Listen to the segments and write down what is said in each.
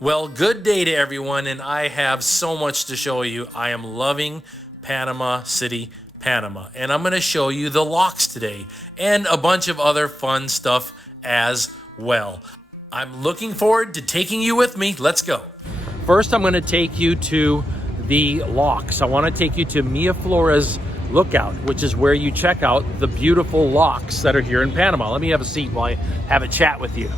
Well, good day to everyone, and I have so much to show you. I am loving Panama City, Panama, and I'm going to show you the locks today and a bunch of other fun stuff as well. I'm looking forward to taking you with me. Let's go. First, I'm going to take you to the locks. I want to take you to Miraflores Lookout, which is where you check out the beautiful locks that are here in Panama. Let me have a seat while I have a chat with you.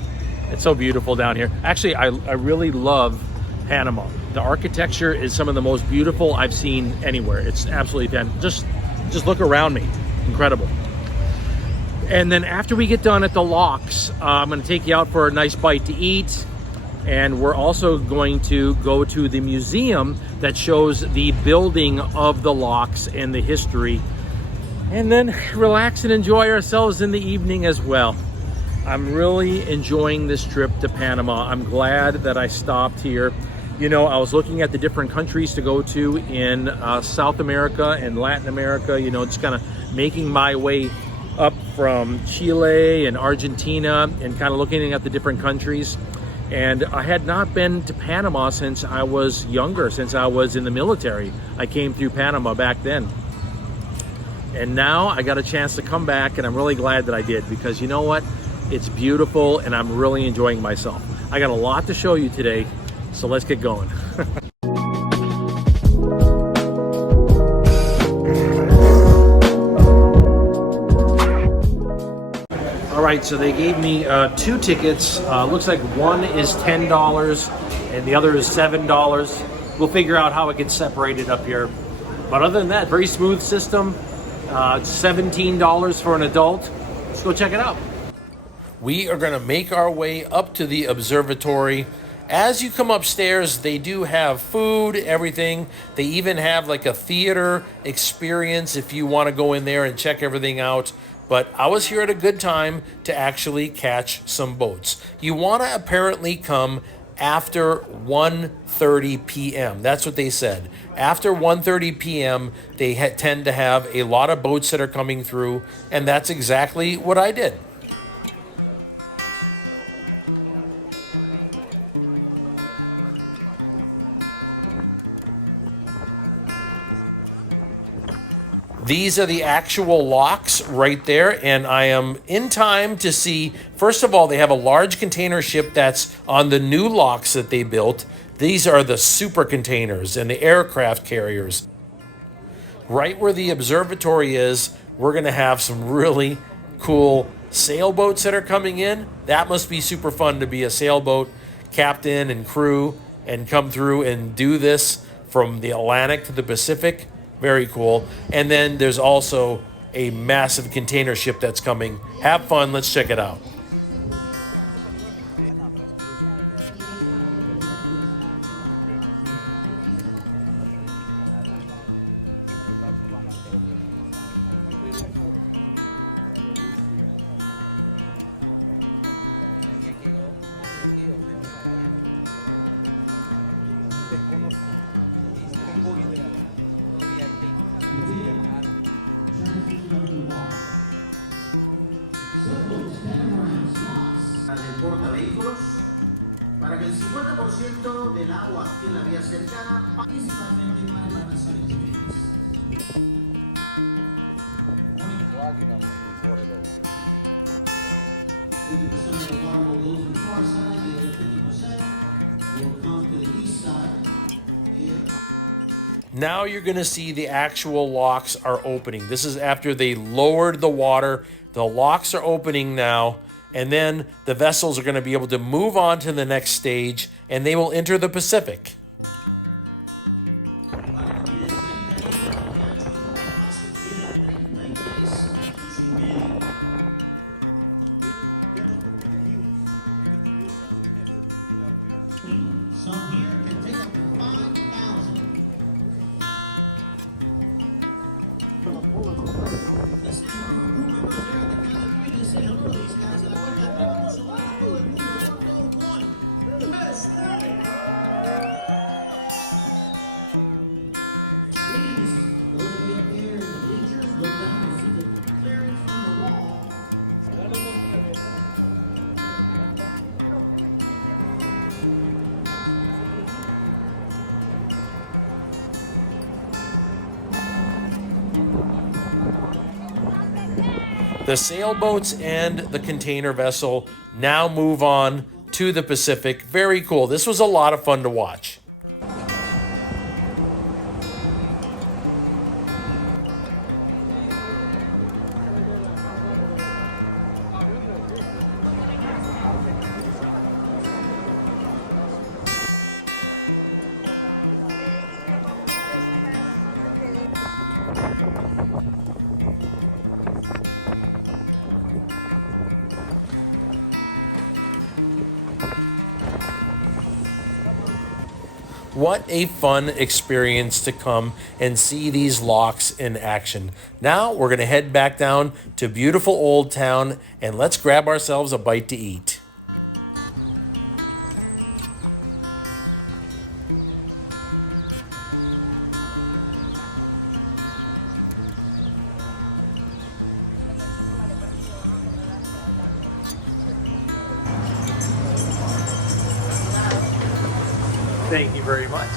It's so beautiful down here. Actually, I really love Panama. The architecture is some of the most beautiful I've seen anywhere. It's absolutely fantastic. Just look around me. Incredible. And then after we get done at the locks, I'm going to take you out for a nice bite to eat. And we're also going to go to the museum that shows the building of the locks and the history. And then relax and enjoy ourselves in the evening as well. I'm really enjoying this trip to Panama. I'm glad that I stopped here. You know, I was looking at the different countries to go to in South America and Latin America, you know, just kind of making my way up from Chile and Argentina and kind of looking at the different countries. And I had not been to Panama since I was younger, since I was in the military. I came through Panama back then. And now I got a chance to come back, and I'm really glad that I did, because you know what? It's beautiful, and I'm really enjoying myself. I got a lot to show you today, so let's get going. All right, so they gave me 2 tickets. Looks like one is $10 and the other is $7. We'll figure out how it gets separated up here. But other than that, very smooth system. $17 for an adult. Let's go check it out. We are going to make our way up to the observatory. As you come upstairs, they do have food, everything. They even have like a theater experience if you want to go in there and check everything out. But I was here at a good time to actually catch some boats. You want to apparently come after 1:30 p.m. That's what they said. After 1:30 p.m., they tend to have a lot of boats that are coming through, and that's exactly what I did. These are the actual locks right there, and I am in time to see, first of all, they have a large container ship that's on the new locks that they built. These are the super containers and the aircraft carriers. Right where the observatory is, we're going to have some really cool sailboats that are coming in. That must be super fun to be a sailboat captain and crew and come through and do this from the Atlantic to the Pacific. Very cool. And then there's also a massive container ship that's coming. Have fun. Let's check it out. Now you're going to see the actual locks are opening. This is after they lowered the water. The locks are opening now, and then the vessels are going to be able to move on to the next stage, and they will enter the Pacific. The sailboats and the container vessel now move on to the Pacific. Very cool. This was a lot of fun to watch. What a fun experience to come and see these locks in action. Now we're going to head back down to beautiful Old Town and let's grab ourselves a bite to eat. Thank you very much.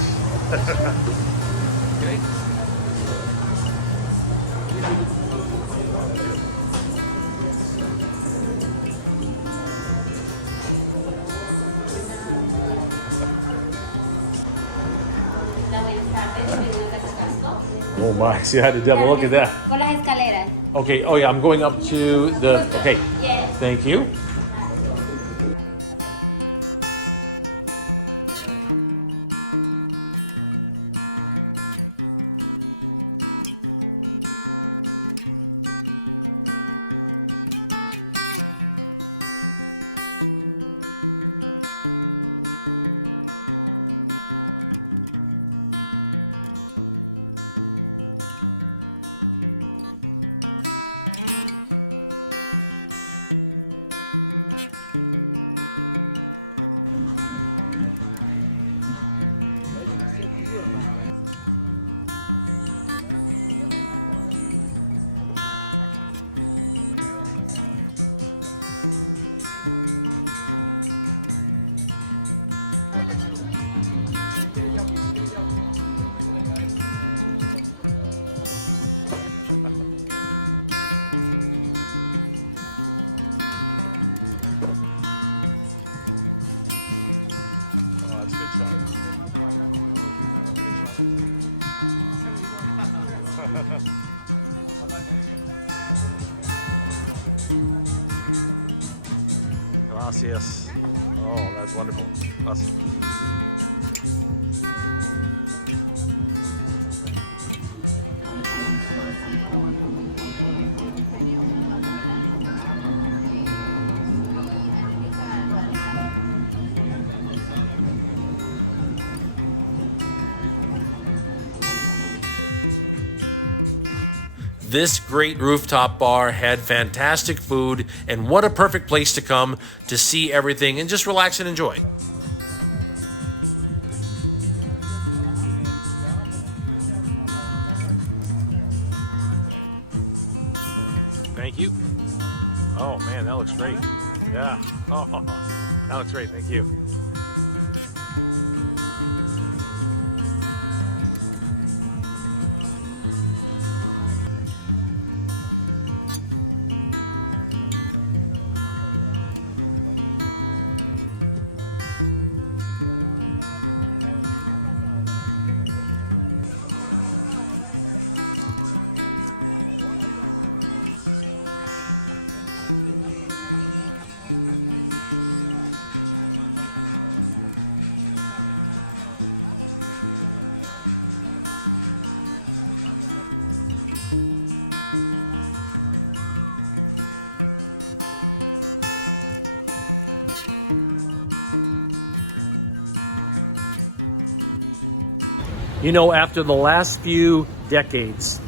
Oh my, so you had to double look at that. Por las escaleras. Okay, oh yeah, I'm going up to the, okay. Yes. Thank you. Gracias. Oh, that's wonderful. Awesome. This great rooftop bar had fantastic food, and what a perfect place to come to see everything and just relax and enjoy. Thank you. Oh man, that looks great. Yeah. Oh, that looks great. Thank you. You know, after the last few decades,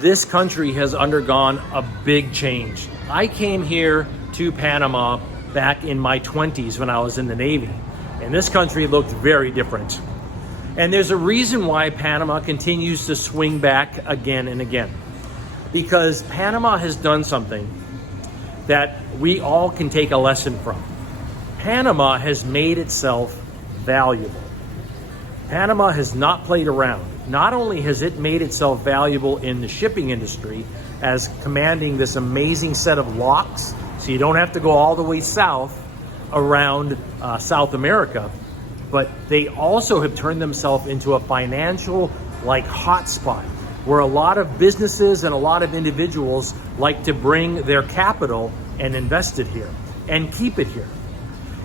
this country has undergone a big change. I came here to Panama back in my 20s when I was in the Navy, and this country looked very different. And there's a reason why Panama continues to swing back again and again. Because Panama has done something that we all can take a lesson from. Panama has made itself valuable. Panama has not played around. Not only has it made itself valuable in the shipping industry as commanding this amazing set of locks, so you don't have to go all the way south around South America, but they also have turned themselves into a financial hotspot where a lot of businesses and a lot of individuals like to bring their capital and invest it here and keep it here.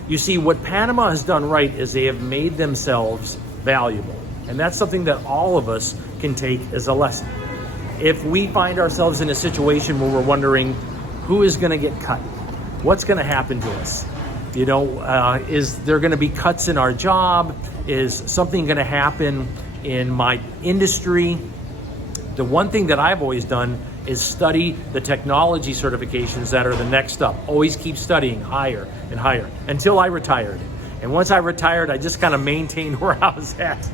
You see, what Panama has done right is they have made themselves valuable. And that's something that all of us can take as a lesson. If we find ourselves in a situation where we're wondering who is going to get cut, what's going to happen to us? Is there going to be cuts in our job? Is something going to happen in my industry? The one thing that I've always done is study the technology certifications that are the next up. Always keep studying higher and higher until I retired. And once I retired, I just kind of maintained where I was at.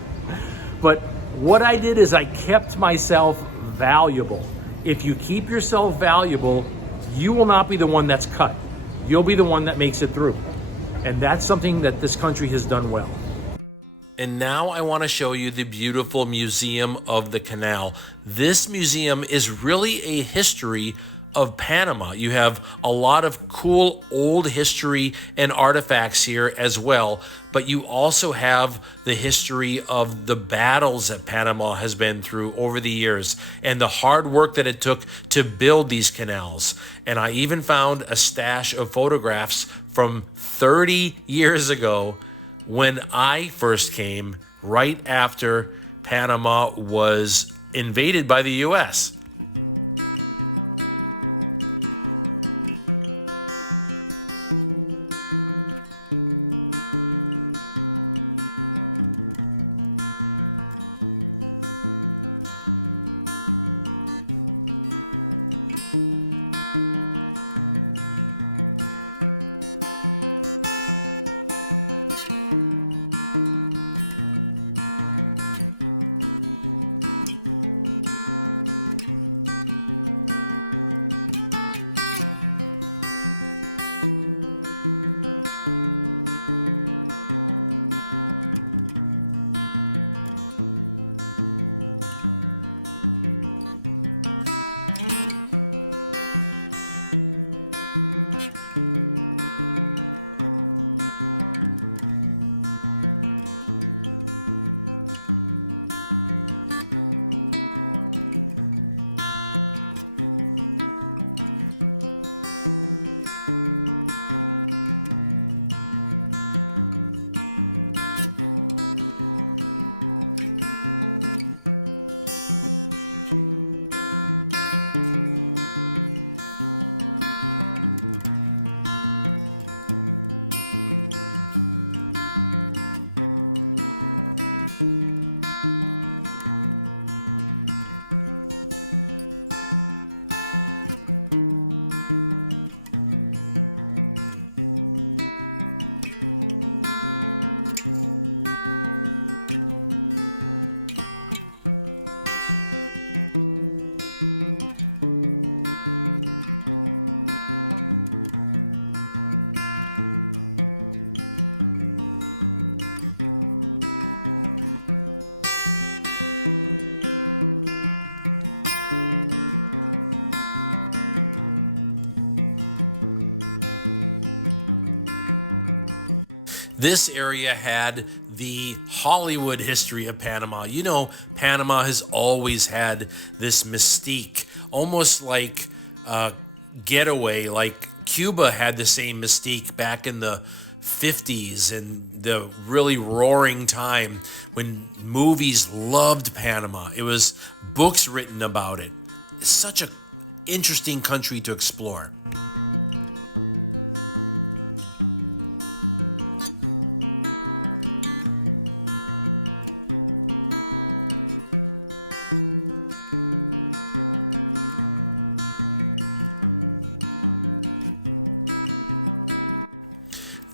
But what I did is I kept myself valuable. If you keep yourself valuable, you will not be the one that's cut. You'll be the one that makes it through. And that's something that this country has done well. And now I want to show you the beautiful Museum of the Canal. This museum is really a history of Panama. You have a lot of cool old history and artifacts here as well, but you also have the history of the battles that Panama has been through over the years and the hard work that it took to build these canals. And I even found a stash of photographs from 30 years ago when I first came, right after Panama was invaded by the US. This area had the Hollywood history of Panama. You know, Panama has always had this mystique, almost like a getaway, like Cuba had the same mystique back in the 50s and the really roaring time when movies loved Panama. It was books written about it. It's such an interesting country to explore.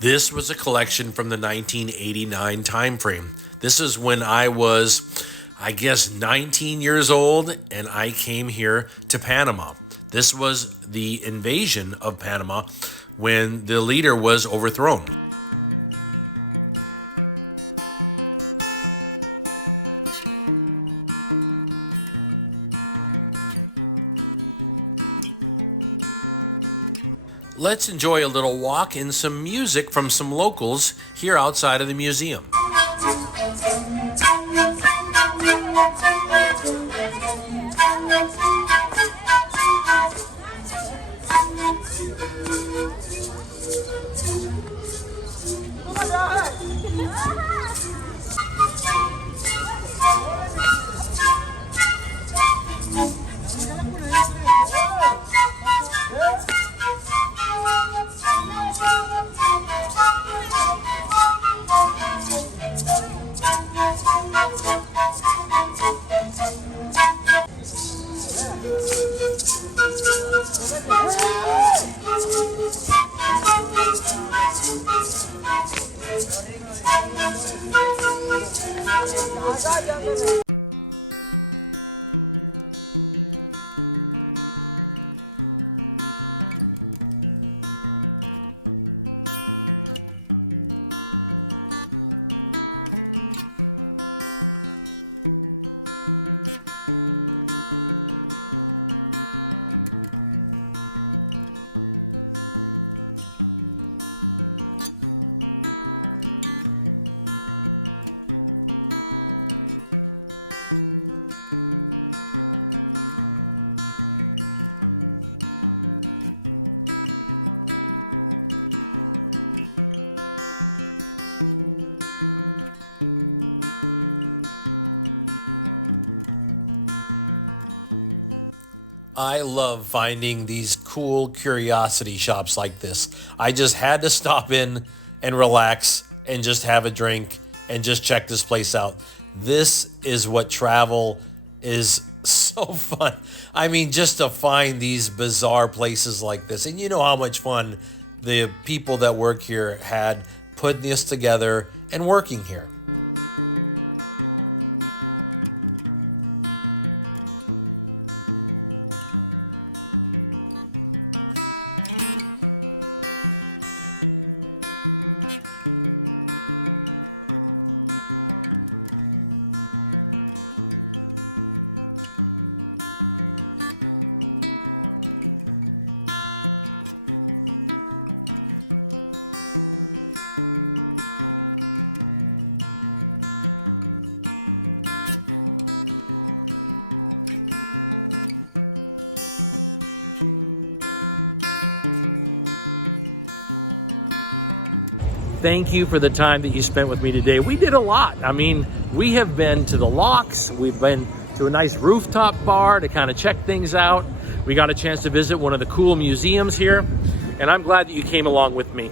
This was a collection from the 1989 timeframe. This is when I was, I guess, 19 years old, and I came here to Panama. This was the invasion of Panama when the leader was overthrown. Let's enjoy a little walk and some music from some locals here outside of the museum. I love finding these cool curiosity shops like this. I just had to stop in and relax and just have a drink and just check this place out. This is what travel is so fun. I mean, just to find these bizarre places like this. And you know how much fun the people that work here had putting this together and working here. Thank you for the time that you spent with me today. We did a lot. I mean, we have been to the locks. We've been to a nice rooftop bar to kind of check things out. We got a chance to visit one of the cool museums here, and I'm glad that you came along with me.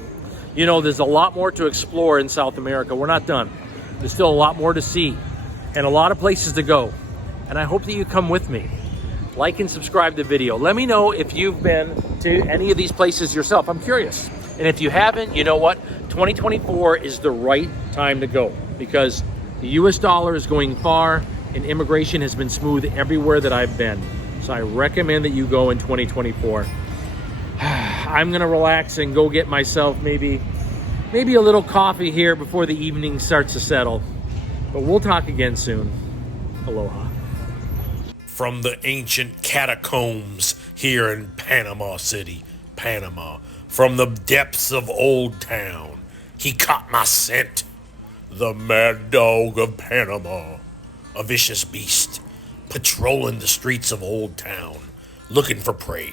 You know, there's a lot more to explore in South America. We're not done. There's still a lot more to see and a lot of places to go. And I hope that you come with me. Like and subscribe to the video. Let me know if you've been to any of these places yourself. I'm curious. And if you haven't, you know what? 2024 is the right time to go because the US dollar is going far and immigration has been smooth everywhere that I've been. So I recommend that you go in 2024. I'm gonna relax and go get myself maybe a little coffee here before the evening starts to settle. But we'll talk again soon. Aloha. From the ancient catacombs here in Panama City, Panama, from the depths of Old Town, he caught my scent. The mad dog of Panama, a vicious beast, patrolling the streets of Old Town, looking for prey.